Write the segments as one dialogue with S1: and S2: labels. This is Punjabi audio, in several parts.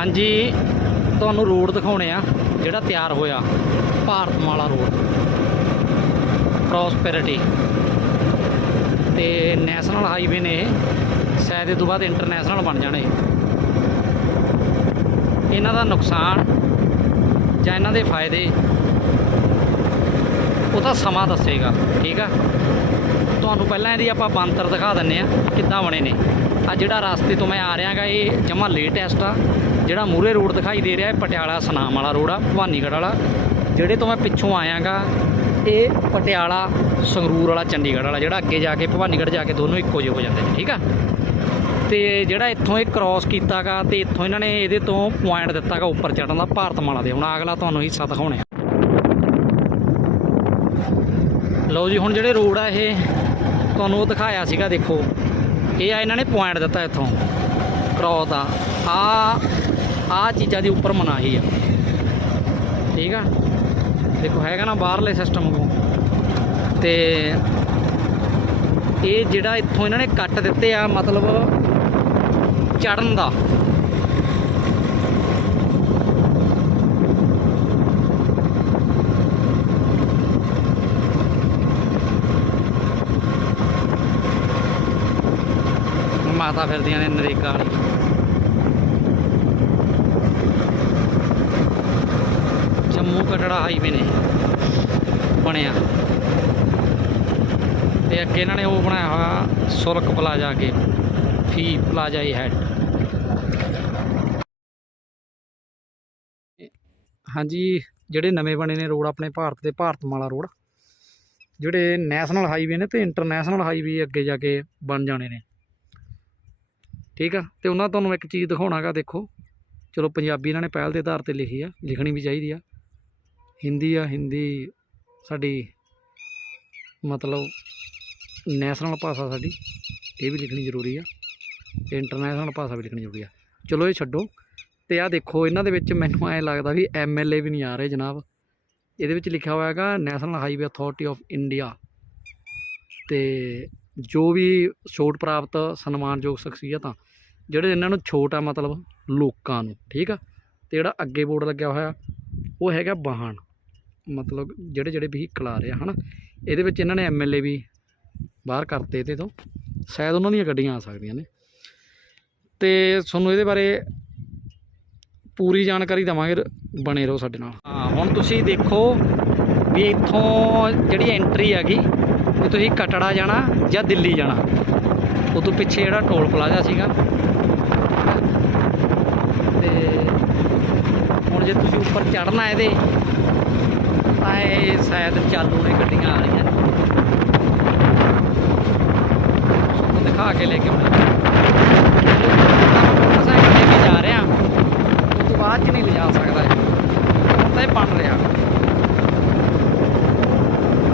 S1: ਹਾਂਜੀ, ਤੁਹਾਨੂੰ ਰੋਡ ਦਿਖਾਉਣੇ ਆ, ਜਿਹੜਾ ਤਿਆਰ ਹੋਇਆ, ਭਾਰਤਮਾਲਾ ਰੋਡ। ਪ੍ਰੋਸਪੈਰਿਟੀ ਤੇ ਨੈਸ਼ਨਲ ਹਾਈਵੇ ਨੇ ਇਹ, ਸ਼ਾਇਦ ਇਹ ਤੋਂ ਬਾਅਦ ਇੰਟਰਨੈਸ਼ਨਲ ਬਣ ਜਾਣੇ। ਇਹਨਾਂ ਦਾ ਨੁਕਸਾਨ ਜਾਂ ਇਹਨਾਂ ਦੇ ਫਾਇਦੇ, ਉਹ ਤਾਂ ਸਮਾਂ ਦੱਸੇਗਾ, ਠੀਕ ਆ? ਤੁਹਾਨੂੰ ਪਹਿਲਾਂ ਇਹਦੀ ਆਪਾਂ ਬੰਤਰ ਦਿਖਾ ਦਿੰਨੇ ਆ, ਕਿੱਦਾਂ ਬਣੇ ਨੇ। ਆ ਜਿਹੜਾ ਰਸਤੇ ਤੋਂ ਮੈਂ ਆ ਰਿਹਾਗਾ ਇਹ ਜਮਾ ਲੇਟੈਸਟ ਆ। ਜਿਹੜਾ ਮੂਰੇ ਰੋਡ ਦਿਖਾਈ ਦੇ ਰਿਹਾ, ਇਹ ਪਟਿਆਲਾ ਸਨਾਮ ਵਾਲਾ ਰੋਡ ਆ, ਭਵਾਨੀਗੜ੍ਹ ਵਾਲਾ। ਜਿਹੜੇ ਤੋਂ ਮੈਂ ਪਿੱਛੋਂ ਆਇਆਗਾ ਇਹ ਪਟਿਆਲਾ ਸੰਗਰੂਰ ਵਾਲਾ, ਚੰਡੀਗੜ੍ਹ ਵਾਲਾ, ਜਿਹੜਾ ਅੱਗੇ ਜਾ ਕੇ ਭਵਾਨੀਗੜ੍ਹ ਜਾ ਕੇ ਦੋਨੋਂ ਇੱਕੋ ਜਿਹੇ ਹੋ ਜਾਂਦੇ ਨੇ, ਠੀਕ ਆ? ਤੇ ਜਿਹੜਾ ਇੱਥੋਂ ਇਹ ਕ੍ਰਾਸ ਕੀਤਾਗਾ ਤੇ ਇੱਥੋਂ ਇਹਨਾਂ ਨੇ ਇਹਦੇ ਤੋਂ ਪੁਆਇੰਟ ਦਿੱਤਾਗਾ ਉੱਪਰ ਚੜਨ ਦਾ, ਭਾਰਤਮਾਲਾ ਦੇ। ਹੁਣ ਅਗਲਾ ਤੁਹਾਨੂੰ ਹਿੱਸਾ ਦਿਖਾਉਣੇ ਲਓ ਜੀ, ਹੁਣ ਜਿਹੜੇ ਰੋਡ ਆ ਇਹ, ਤੁਹਾਨੂੰ ਉਹ ਦਿਖਾਇਆ ਸੀਗਾ, ਦੇਖੋ। ਇਹ ਆ, ਇਹਨਾਂ ਨੇ ਪੁਆਇੰਟ ਦਿੱਤਾ ਇੱਥੋਂ। ਕ੍ਰਾਸ ਦਾ ਆ ਆ ਚੀਜ਼ਾਂ ਦੀ ਉੱਪਰ ਮਨਾਹੀ ਆ। ਠੀਕ ਆ? ਦੇਖੋ, ਹੈਗਾ ਨਾ ਬਾਹਰਲੇ ਸਿਸਟਮ ਕੋ ਤੇ ਇਹ ਜਿਹੜਾ ਇੱਥੋਂ ਇਹਨਾਂ ਨੇ ਕੱਟ ਦਿੱਤੇ ਆ, ਮਤਲਬ ਚੜਨ ਦਾ। ਮਾਤਾ ਫਿਰਦੀਆਂ ਨੇ ਨਰੇਗਾ ਵਾਲੀ। ਜੰਮੂ ਕਟੜਾ ਹਾਈਵੇ ਨੇ ਬਣਿਆ। ਤੇ ਅੱਗੇ ਇਹਨਾਂ ਨੇ ਉਹ ਬਣਾਇਆ ਹੋਇਆ ਸੁਰਕ ਪਲਾਜ਼ਾ ਅੱਗੇ, ਫੀ ਪਲਾਜ਼ਾ ਹੀ ਹੈਡ ਹਾਂਜੀ, ਜਿਹੜੇ ਨਵੇਂ ਬਣੇ ਨੇ ਰੋਡ ਆਪਣੇ ਭਾਰਤ ਦੇ ਭਾਰਤਮਾਲਾ ਰੋਡ, ਜਿਹੜੇ ਨੈਸ਼ਨਲ ਹਾਈਵੇ ਨੇ ਤੇ ਇੰਟਰਨੈਸ਼ਨਲ ਹਾਈਵੇ ਅੱਗੇ ਜਾ ਕੇ ਬਣ ਜਾਣੇ ਨੇ। ਠੀਕ ਆ? ਤੇ ਉਹਨਾਂ ਤੁਹਾਨੂੰ ਇੱਕ ਚੀਜ਼ ਦਿਖਾਉਣਾਗਾ ਦੇਖੋ। ਚਲੋ, ਪੰਜਾਬੀ ਇਹਨਾਂ ਨੇ ਪਹਿਲ ਦੇ ਆਧਾਰ ਤੇ ਲਿਖੀ ਆ, ਲਿਖਣੀ ਵੀ ਚਾਹੀਦੀ ਆ। ਹਿੰਦੀ ਆ, ਹਿੰਦੀ ਸਾਡੀ ਮਤਲਬ ਨੈਸ਼ਨਲ ਭਾਸ਼ਾ ਸਾਡੀ, ਇਹ ਵੀ ਲਿਖਣੀ ਜ਼ਰੂਰੀ ਆ। ਤੇ ਇੰਟਰਨੈਸ਼ਨਲ ਭਾਸ਼ਾ ਵੀ ਲਿਖਣੀ ਜ਼ਰੂਰੀ ਆ। ਚਲੋ, ਇਹ ਛੱਡੋ। ਤੇ ਆ ਦੇਖੋ, ਇਹਨਾਂ ਦੇ ਵਿੱਚ ਮੈਨੂੰ ਐ ਲੱਗਦਾ ਵੀ ਐਮਐਲਏ ਵੀ ਨਹੀਂ ਆ ਰਹੇ ਜਨਾਬ। ਇਹਦੇ ਵਿੱਚ ਲਿਖਿਆ ਹੋਇਆ ਹੈਗਾ national highway authority of India ਤੇ ਜੋ ਵੀ ਛੋਟ ਪ੍ਰਾਪਤ ਸਨਮਾਨਯੋਗ ਸ਼ਖਸੀਅਤਾਂ ਜਿਹੜੇ ਇਹਨਾਂ ਨੂੰ ਛੋਟ ਆ ਮਤਲਬ ਲੋਕਾਂ ਨੂੰ, ਠੀਕ ਆ? ਤੇ ਜਿਹੜਾ ਅੱਗੇ ਬੋਰਡ ਲੱਗਿਆ ਹੋਇਆ, ਉਹ ਹੈਗਾ ਵਾਹਨ। ਮਤਲਬ ਜਿਹੜੇ ਜਿਹੜੇ ਵਹੀਕਲ ਆ ਰਹੇ ਆ, ਹਨਾ? ਇਹਦੇ ਵਿੱਚ ਇਹਨਾਂ ਨੇ ਐਮਐਲਏ ਵੀ ਬਾਹਰ ਕਰਤੇ ਇਹਦੇ ਤੋਂ। ਸ਼ਾਇਦ ਉਹਨਾਂ ਦੀਆਂ ਗੱਡੀਆਂ ਆ ਸਕਦੀਆਂ ਨੇ। ਤੇ ਤੁਹਾਨੂੰ ਇਹਦੇ ਬਾਰੇ ਪੂਰੀ ਜਾਣਕਾਰੀ ਦਵਾਂਗੇ, ਬਣੇ ਰਹੋ ਸਾਡੇ ਨਾਲ। ਹਾਂ, ਹੁਣ ਤੁਸੀਂ ਦੇਖੋ ਵੀ ਇੱਥੋਂ ਜਿਹੜੀ ਐਂਟਰੀ ਹੈਗੀ, ਵੀ ਤੁਸੀਂ ਕਟੜਾ ਜਾਣਾ ਜਾਂ ਦਿੱਲੀ ਜਾਣਾ। ਉਹ ਤੋਂ ਪਿੱਛੇ ਜਿਹੜਾ ਟੋਲ ਪਲਾਜ਼ਾ ਸੀਗਾ। ਤੇ ਹੁਣ ਜੇ ਤੁਸੀਂ ਉੱਪਰ ਚੜਨਾ ਇਹਦੇ, ਤਾਂ ਇਹ ਸ਼ਾਇਦ ਚਾਲੂ ਨੇ ਗੱਡੀਆਂ ਆ ਰਹੀਆਂ ਤੁਹਾਨੂੰ ਦਿਖਾ ਕੇ ਲੈ ਕੇ ਆਉਣਾ ਅਸਾਂ ਲੈ ਕੇ ਜਾ ਰਹੇ ਹਾਂ ਉਸ ਤੋਂ ਬਾਅਦ ਚ ਨਹੀਂ ਲਿਜਾ ਸਕਦਾ ਇਹ ਹੁਣ ਤਾਂ ਇਹ ਬਣ ਰਿਹਾ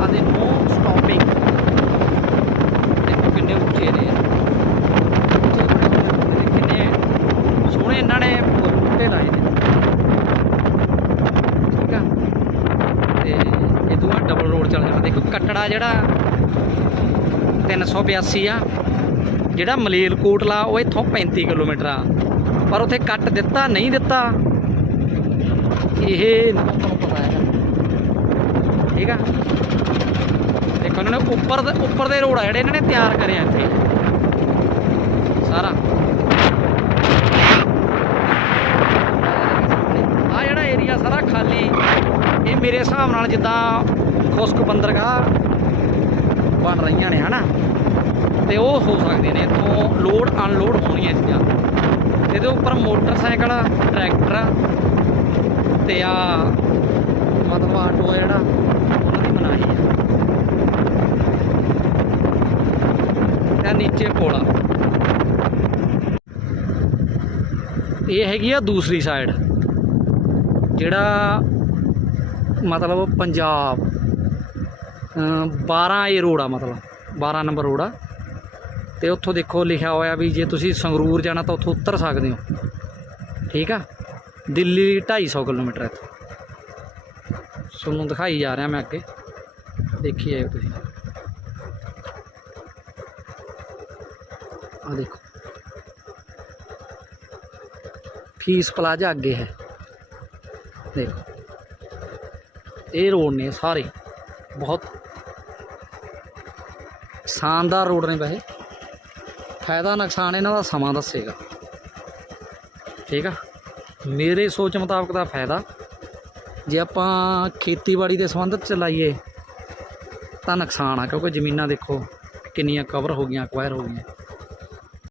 S1: ਆ ਦੇ ਨੋ ਸਟਾਪਿੰਗ ਦੇਖੋ ਕਿੰਨੇ ਉੱਚੇ ਨੇ ਕਿੰਨੇ ਸੋਹਣੇ ਇਹਨਾਂ ਨੇ ਫੁੱਲ ਬੂਟੇ ਲਾਏ ਨੇ ਠੀਕ ਆ ਤੇ ਇਹ ਦੂਆ ਡਬਲ ਜਾਣਾ ਦੇਖੋ, ਕੱਟੜਾ ਜਿਹੜਾ 382 ਆ, ਜਿਹੜਾ ਮਲੇਲਕੋਟਲਾ ਉਹ ਇੱਥੋਂ 35 ਕਿਲੋਮੀਟਰ ਆ। ਪਰ ਉੱਥੇ ਕੱਟ ਦਿੱਤਾ, ਨਹੀਂ ਦਿੱਤਾ, ਇਹ ਠੀਕ ਆ? ਦੇਖੋ, ਇਹਨਾਂ ਨੇ ਉੱਪਰ ਉੱਪਰ ਦੇ ਰੋਡ ਆ ਜਿਹੜੇ ਇਹਨਾਂ ਨੇ ਤਿਆਰ ਕਰਿਆ ਇੱਥੇ। ਸਾਰਾ। ਆ ਜਿਹੜਾ ਏਰੀਆ ਸਾਰਾ ਖਾਲੀ। ਇਹ ਮੇਰੇ ਹਿਸਾਬ ਨਾਲ ਜਿੱਦਾਂ ਖੁਸ਼ਕ ਬੰਦਰਗਾਹ ਬਣ ਰਹੀਆਂ ਨੇ, ਹਨਾ? ਤੇ ਉਹ ਹੋ ਸਕਦੇ ਨੇ, ਇੱਥੋਂ ਲੋਡ ਅਨਲੋਡ ਹੋਣੀਆਂ ਚੀਜ਼ਾਂ ਇਹਦੇ ਉੱਪਰ ਮੋਟਰਸਾਈਕਲ, ਟਰੈਕਟਰ ਤੇ ਆ ਮਤਲਬ ਆਟੋ ਆ ਜਿਹੜਾ, ਉਹਨਾਂ ਦੀ ਮਨਾਹੀ ਆ। ਤੇ ਨੀਚੇ ਪੁਲ ਇਹ ਹੈਗੀ ਆ ਦੂਸਰੀ ਸਾਈਡ ਜਿਹੜਾ ਮਤਲਬ ਪੰਜਾਬ। ਅਮ 12 ਇਹ ਰੋਡ ਆ ਮਤਲਬ 12 ਨੰਬਰ ਰੋਡ ਆ। ਤੇ ਉੱਥੋਂ ਦੇਖੋ ਲਿਖਿਆ ਹੋਇਆ ਵੀ ਜੇ ਤੁਸੀਂ ਸੰਗਰੂਰ ਜਾਣਾ ਤਾਂ ਉੱਥੋਂ ਉਤਰ ਸਕਦੇ ਹੋ। ਠੀਕ ਆ? ਦਿੱਲੀ 250 ਕਿਲੋਮੀਟਰ ਹੈ ਤੁਹਾਨੂੰ ਦਿਖਾਈ ਜਾ ਰਿਹਾ ਮੈਂ ਅੱਗੇ। ਦੇਖੀ ਜਾਇਓ ਤੁਸੀਂ। ਆ ਦੇਖੋ। ਫੀਸ ਪਲਾਜ਼ਾ ਅੱਗੇ ਹੈ। ਦੇਖੋ। ਇਹ ਰੋਡ ਨੇ ਸਾਰੇ। ਬਹੁਤ ਸ਼ਾਨਦਾਰ ਰੋਡ ਨੇ ਵੈਸੇ। ਫਾਇਦਾ ਨੁਕਸਾਨ ਇਹਨਾਂ ਦਾ ਸਮਾਂ ਦੱਸੇਗਾ। ਠੀਕ ਆ? ਮੇਰੇ ਸੋਚ ਮੁਤਾਬਕ ਦਾ ਫਾਇਦਾ। ਜੇ ਆਪਾਂ ਖੇਤੀਬਾੜੀ ਦੇ ਸੰਬੰਧ ਚਲਾਈਏ ਤਾਂ ਨੁਕਸਾਨ ਆ, ਕਿਉਂਕਿ ਜ਼ਮੀਨਾਂ ਦੇਖੋ, ਕਿੰਨੀਆਂ ਕਵਰ ਹੋ ਗਈਆਂ ਅਕਵਾਇਰ ਹੋ ਗਈਆਂ।